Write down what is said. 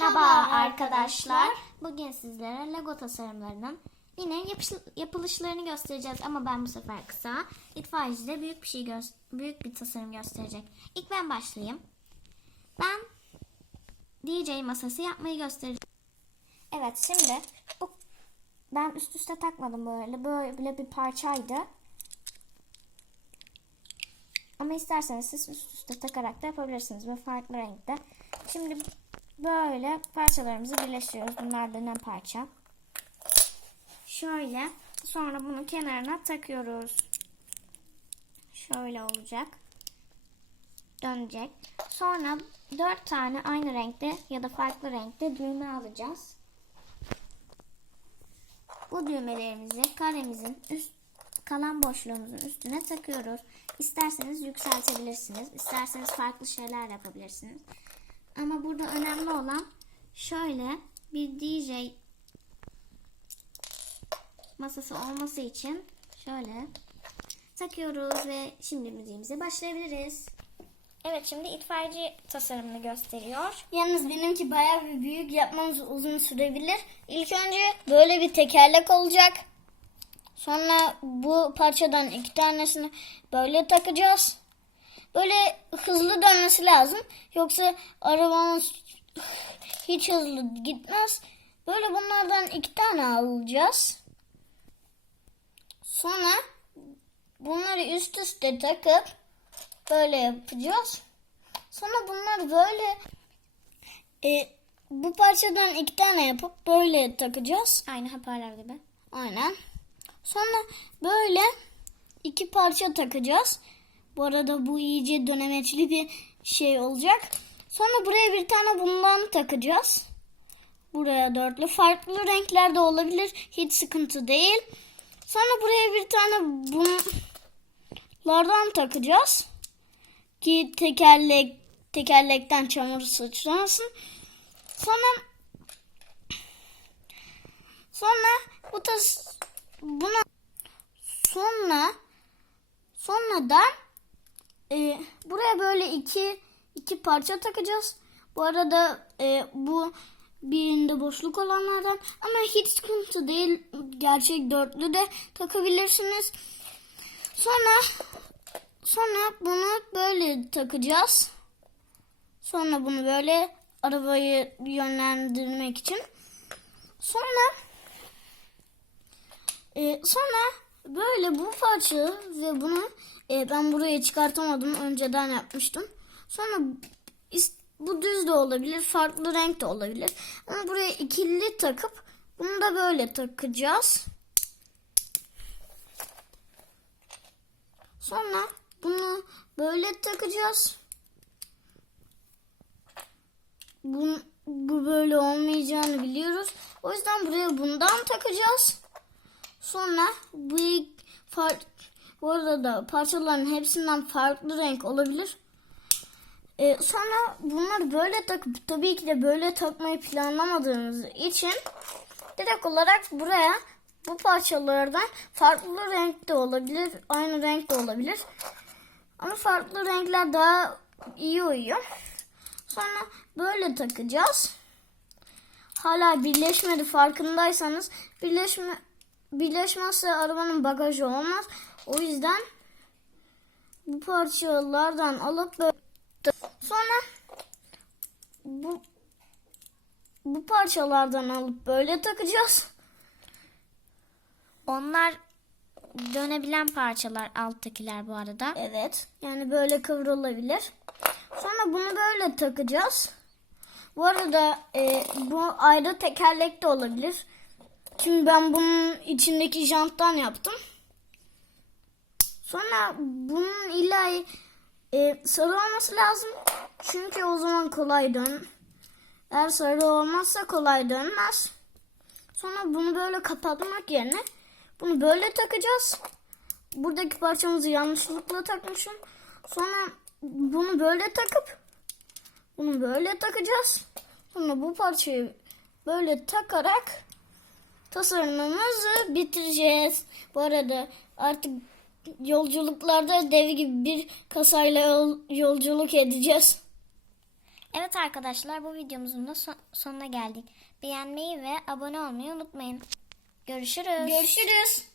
Merhaba arkadaşlar. Bugün sizlere Lego tasarımlarının yine yapış- yapılışlarını göstereceğiz ama ben bu sefer kısa. İtfaiyeci de büyük bir şey büyük bir tasarım gösterecek. İlk ben başlayayım. Ben DJ masası yapmayı göstereceğim. Evet şimdi bu ben üst üste takmadım böyle. Böyle bir parçaydı. Ama isterseniz siz üst üste takarak da yapabilirsiniz. Ve farklı renkte. Şimdi böyle parçalarımızı birleştiriyoruz. Bunlar dönen parça. Şöyle. Sonra bunu kenarına takıyoruz. Şöyle olacak. Dönecek. Sonra dört tane aynı renkte ya da farklı renkte düğme alacağız. Bu düğmelerimizi karemizin üst kalan boşluğumuzun üstüne takıyoruz. İsterseniz yükseltebilirsiniz. isterseniz farklı şeyler yapabilirsiniz. Ama burada önemli olan şöyle bir DJ masası olması için şöyle takıyoruz ve şimdi müziğimize başlayabiliriz. Evet şimdi itfaiyeci tasarımını gösteriyor. Yalnız benimki bayağı bir büyük yapmamız uzun sürebilir. İlk önce böyle bir tekerlek olacak. Sonra bu parçadan iki tanesini böyle takacağız. Böyle hızlı dönmesi lazım. Yoksa arabamız hiç hızlı gitmez. Böyle bunlardan iki tane alacağız. Sonra bunları üst üste takıp böyle yapacağız. Sonra bunları böyle e, bu parçadan iki tane yapıp böyle takacağız. Aynı hoparlör gibi. Aynen. Sonra böyle iki parça takacağız. Bu arada bu iyice dönemeçli bir şey olacak. Sonra buraya bir tane bundan takacağız. Buraya dörtlü. Farklı renklerde olabilir. Hiç sıkıntı değil. Sonra buraya bir tane bunlardan takacağız. Ki tekerlek tekerlekten çamur sıçramasın. Sonra sonra bu tas buna sonra sonra da e, buraya böyle iki iki parça takacağız. Bu arada e, bu birinde boşluk olanlardan ama hiç sıkıntı değil. Gerçek dörtlü de takabilirsiniz. Sonra sonra bunu böyle takacağız. Sonra bunu böyle arabayı yönlendirmek için. Sonra e, sonra böyle bu parça ve bunu e, ben buraya çıkartamadım. Önceden yapmıştım. Sonra bu düz de olabilir. Farklı renk de olabilir. Ama buraya ikili takıp bunu da böyle takacağız. Sonra bunu böyle takacağız. Bu, bu böyle olmayacağını biliyoruz. O yüzden buraya bundan takacağız. Sonra bu far, bu arada parçaların hepsinden farklı renk olabilir. Ee, sonra bunları böyle takıp tabii ki de böyle takmayı planlamadığımız için direkt olarak buraya bu parçalardan farklı renk de olabilir, aynı renk de olabilir. Ama farklı renkler daha iyi uyuyor. Sonra böyle takacağız. Hala birleşmedi farkındaysanız. Birleşme birleşmezse arabanın bagajı olmaz. O yüzden bu parçalardan alıp böyle sonra bu bu parçalardan alıp böyle takacağız. Onlar dönebilen parçalar alttakiler bu arada. Evet. Yani böyle kıvrılabilir. Sonra bunu böyle takacağız. Bu arada e, bu ayrı tekerlek de olabilir. Çünkü ben bunun içindeki janttan yaptım. Sonra bunun illa e, sarı olması lazım. Çünkü o zaman kolay dön. Eğer sarı olmazsa kolay dönmez. Sonra bunu böyle kapatmak yerine bunu böyle takacağız. Buradaki parçamızı yanlışlıkla takmışım. Sonra bunu böyle takıp bunu böyle takacağız. Sonra bu parçayı böyle takarak tasarımımızı bitireceğiz. Bu arada artık yolculuklarda dev gibi bir kasayla yol- yolculuk edeceğiz. Evet arkadaşlar bu videomuzun da son- sonuna geldik. Beğenmeyi ve abone olmayı unutmayın. Görüşürüz. Görüşürüz.